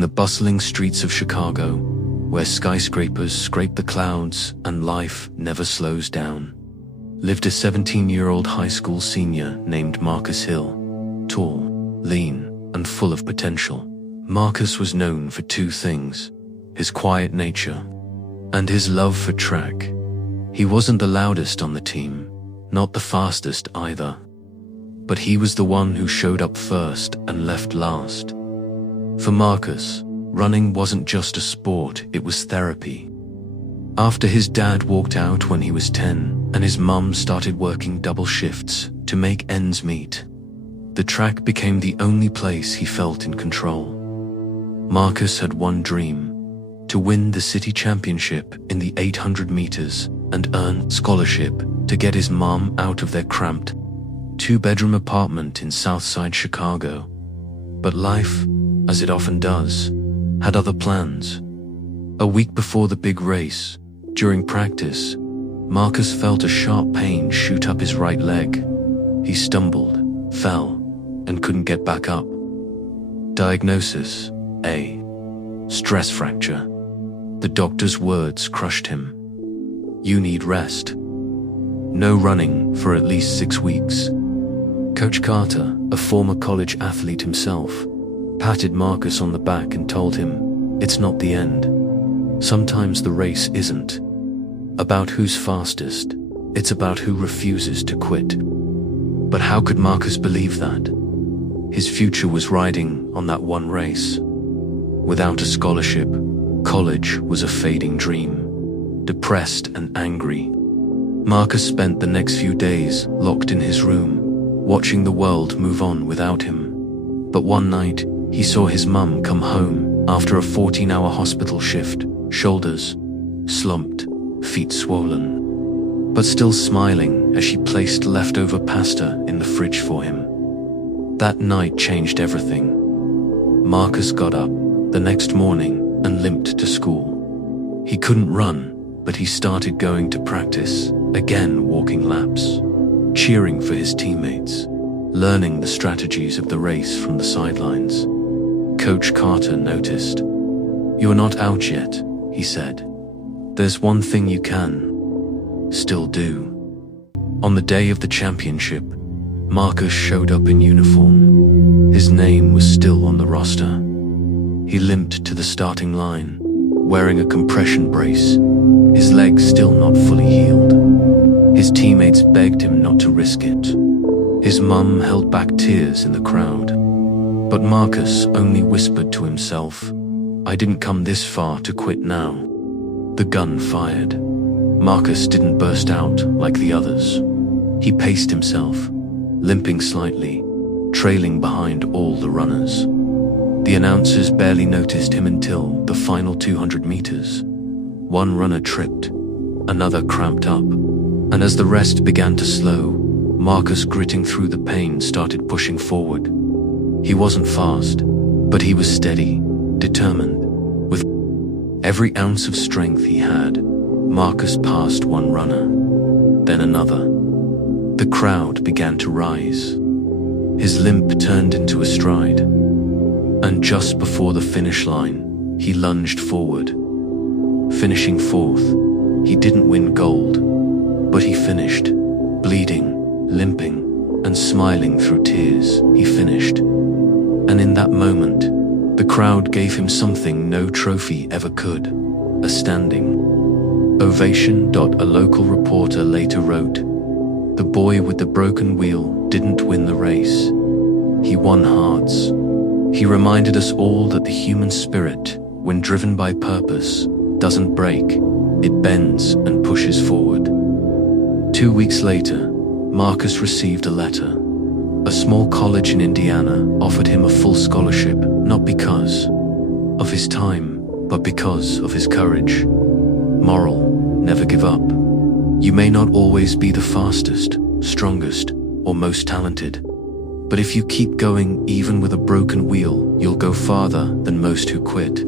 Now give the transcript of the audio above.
in the bustling streets of Chicago, where skyscrapers scrape the clouds and life never slows down, lived a 17-year-old high school senior named Marcus Hill, tall, lean, and full of potential. Marcus was known for two things: his quiet nature and his love for track. He wasn't the loudest on the team, not the fastest either, but he was the one who showed up first and left last. For Marcus, running wasn't just a sport, it was therapy. After his dad walked out when he was 10 and his mum started working double shifts to make ends meet, the track became the only place he felt in control. Marcus had one dream: to win the city championship in the 800 meters and earn scholarship to get his mom out of their cramped two-bedroom apartment in Southside Chicago. But life, as it often does, had other plans. A week before the big race, during practice, Marcus felt a sharp pain shoot up his right leg. He stumbled, fell, and couldn't get back up. Diagnosis: A stress fracture. The doctor's words crushed him. You need rest. No running for at least 6 weeks. Coach Carter, a former college athlete himself, patted Marcus on the back and told him, "It's not the end. Sometimes the race isn't about who's fastest, it's about who refuses to quit." But how could Marcus believe that? His future was riding on that one race. Without a scholarship, college was a fading dream. Depressed and angry, Marcus spent the next few days locked in his room, watching the world move on without him. But one night, he saw his mum come home after a 14-hour hospital shift, shoulders slumped, feet swollen, but still smiling as she placed leftover pasta in the fridge for him. That night changed everything. Marcus got up the next morning and limped to school. He couldn't run, but he started going to practice, again walking laps, cheering for his teammates, learning the strategies of the race from the sidelines. Coach Carter noticed. "You're not out yet," he said. "There's one thing you can still do." On the day of the championship, Marcus showed up in uniform. His name was still on the roster. He limped to the starting line, wearing a compression brace, his leg still not fully healed. His teammates begged him not to risk it. His mum held back tears in the crowd. But Marcus only whispered to himself, "I didn't come this far to quit now." The gun fired. Marcus didn't burst out like the others. He paced himself, limping slightly, trailing behind all the runners. The announcers barely noticed him until the final 200 meters. One runner tripped, another cramped up, and as the rest began to slow, Marcus, gritting through the pain, started pushing forward. He wasn't fast, but he was steady, determined. With every ounce of strength he had, Marcus passed one runner, then another. The crowd began to rise. His limp turned into a stride, and just before the finish line, he lunged forward. Finishing fourth, he didn't win gold, but he finished, bleeding, limping, and smiling through tears. He finished. And in that moment, the crowd gave him something no trophy ever could: a standing ovation. A local reporter later wrote, "The boy with the broken wheel didn't win the race. He won hearts." He reminded us all that the human spirit, when driven by purpose, doesn't break, it bends and pushes forward. 2 weeks later, Marcus received a letter. A small college in Indiana offered him a full scholarship, not because of his time, but because of his courage. Moral: never give up. You may not always be the fastest, strongest, or most talented, but if you keep going even with a broken wheel, you'll go farther than most who quit.